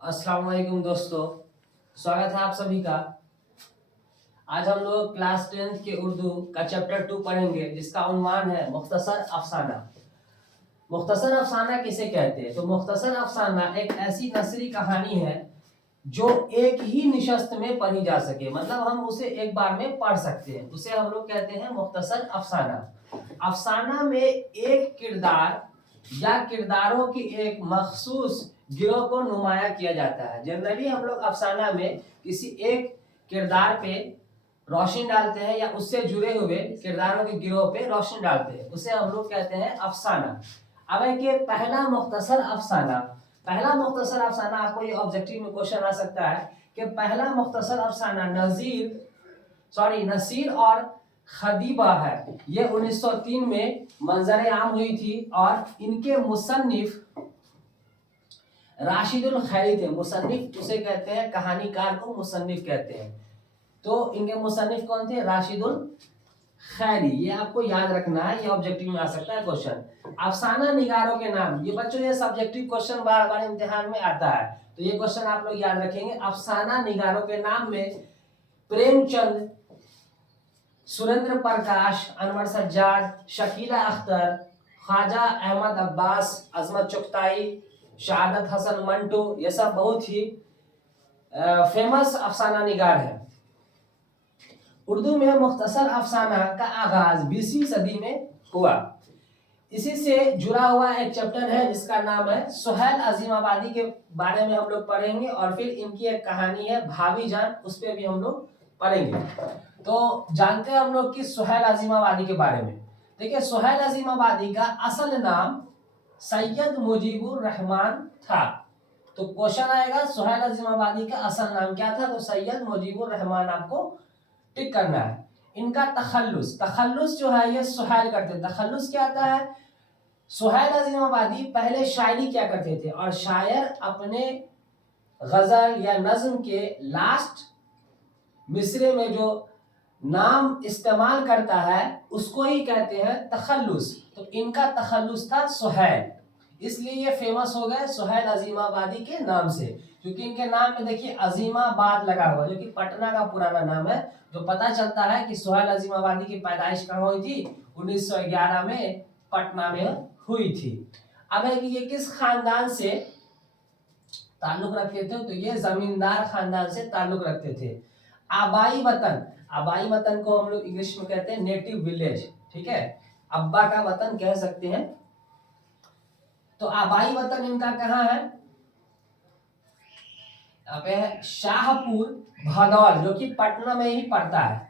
अस्सलाम वालेकुम दोस्तों, स्वागत है आप सभी का। आज हम लोग क्लास 10th के उर्दू का चैप्टर 2 पढ़ेंगे, जिसका उन्वान है मुख्तसर अफसाना। मुख्तसर अफसाना किसे कहते हैं? तो मुख्तसर अफसाना एक ऐसी नसरी कहानी है जो एक ही निशस्त में पढ़ी जा सके, मतलब हम उसे एक बार में पढ़ सकते हैं, उसे हम लोग कहते हैं मुख्तसर अफसाना। अफसाना में एक किरदार या किरदारों की एक मखसूस गिरोह को नुमाया किया जाता है। जनरली हम लोग अफसाना में किसी एक किरदार पे रोशनी डालते हैं या उससे जुड़े हुए किरदारों के गिरोह पे रोशनी डालते हैं, उसे हम लोग कहते हैं अफसाना। अब है कि पहला मुख्तसर अफसाना आपको ये ऑब्जेक्टिव में क्वेश्चन आ सकता है कि पहला मुख्तसर अफसाना नसीर और खदीबा है। ये 1903 में मंजर आम हुई थी और इनके मुसन्निफ राशिदुल खैरी थे। मुसन्निफ उसे कहते हैं, कहानीकार को मुसन्निफ कहते हैं। तो इनके मुसन्निफ कौन थे? राशिदुल खैरी। ये आपको याद रखना है, ये ऑब्जेक्टिव में आ सकता है क्वेश्चन। अफसाना निगारों के नाम, ये बच्चों ये सब्जेक्टिव क्वेश्चन बार बार इम्तिहान में आता है, तो ये क्वेश्चन आप लोग याद रखेंगे। अफसाना निगारों के नाम में प्रेमचंद, सुरेंद्र प्रकाश, अनवर सज्जाद, शकीला अख्तर, ख्वाजा अहमद अब्बास, अजमत चुगताई, शहादत हसन मंटो, ये सब बहुत ही फेमस अफसाना निगार है। उर्दू में मुख्तसर अफसाना का आगाज 20वीं सदी में हुआ। इसी से जुड़ा हुआ एक चैप्टर है जिसका नाम है सुहैल अजीमाबादी, के बारे में हम लोग पढ़ेंगे, और फिर इनकी एक कहानी है भाभी जान, उस पर भी हम लोग पढ़ेंगे। तो जानते हैं हम लोग कि सुहैल अजीमाबादी के बारे में। देखिए, सुहैल अजीमाबादी का असल नाम सैयद मुजीबुर रहमान था। तो क्वेश्चन आएगा सुहैल अजीमाबादी का असल नाम क्या था? तो सैयद मुजीबुर रहमान आपको टिक करना है। इनका तखल्लुस जो है ये सुहैल करते थे। तखल्लुस क्या आता है? सुहैल अजीमाबादी पहले शायरी क्या करते थे, और शायर अपने गजल या नज्म के लास्ट मिसरे में जो नाम इस्तेमाल करता है उसको ही कहते हैं तखल्लुस। तो इनका तखल्लुस था सुहैल, इसलिए ये फेमस हो गए सुहैल अजीमाबादी के नाम से, क्योंकि इनके नाम में देखिए अजीमाबाद लगा हुआ, जो कि पटना का पुराना नाम है। तो पता चलता है कि सुहैल अजीमाबादी की पैदाइश कहाँ हुई थी? 1911 में पटना में हुई थी। अब है कि ये किस खानदान से ताल्लुक रखते थे? तो ये जमींदार खानदान से ताल्लुक रखते थे। आबाई वतन को हम लोग इंग्लिश में कहते हैं नेटिव विलेज, ठीक है, अब्बा का वतन कह सकते हैं। तो आबाई वतन इनका कहाँ है? यहाँ पे है शाहपुर भदौल, जो कि पटना में ही पड़ता है।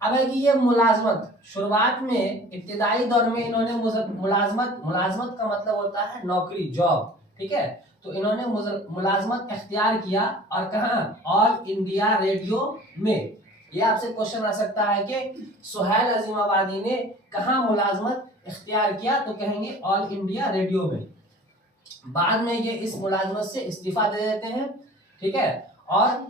अब है कि ये मुलाजमत, शुरुआत में इब्तिदाई दौर में इन्होंने मुलाजमत का मतलब होता है नौकरी, जॉब, ठीक है। तो इन्होंने मुलाजमत इख्तियार किया, और कहाँ? ऑल इंडिया रेडियो में। ये आपसे क्वेश्चन आ सकता है कि सुहैल अजीमाबादी ने कहाँ मुलाजमत इख्तियार किया? तो कहेंगे ऑल इंडिया रेडियो में। बाद में ये इस मुलाजमत से इस्तीफा दे देते हैं, ठीक है, और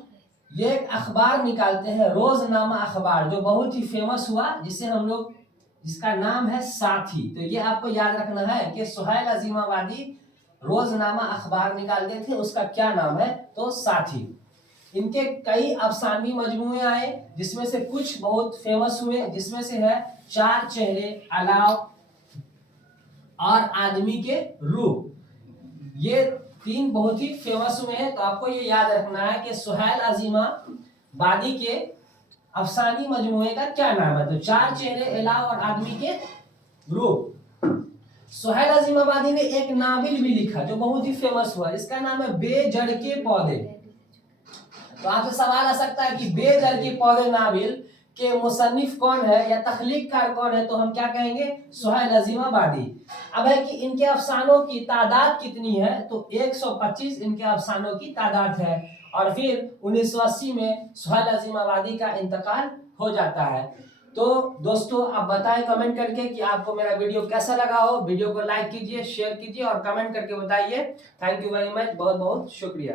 ये एक अखबार निकालते हैं, रोजनामा अखबार, जो बहुत ही फेमस हुआ, जिसका नाम है साथी। तो ये आपको याद रखना है कि सुहैल अजीमाबादी रोजनामा अखबार निकालते थे, उसका क्या नाम है? तो साथी। इनके कई अफसानवी मजमूए आए, जिसमें से कुछ बहुत फेमस हुए, जिसमें से है चार चेहरे, अलाव और आदमी के रूप। ये तीन बहुत ही फेमस हुए हैं। तो आपको ये याद रखना है कि सुहैल अजीमाबादी के अफसानी मजमूए का क्या नाम है? तो चार चेहरे, अलाव और आदमी के रूप। सुहैल अजीमाबादी ने एक नावल भी लिखा जो बहुत ही फेमस हुआ, इसका नाम है बेजड़ के पौधे। तो आपसे सवाल आ सकता है कि बेजड़ के पौधे नावल के मुसन्निफ कौन है या तख्लीककार कौन है? तो हम क्या कहेंगे? सुहैल अजीमाबादी। अब है कि इनके अफसानों की तादाद कितनी है? तो 125 इनके अफसानों की तादाद है, और फिर 1980 में सुहैल अजीमाबादी का इंतकाल हो जाता है। तो दोस्तों, आप बताएं कमेंट करके कि आपको मेरा वीडियो कैसा लगा हो। वीडियो को लाइक कीजिए, शेयर कीजिए और कमेंट करके बताइए। थैंक यू वेरी मच, बहुत बहुत शुक्रिया।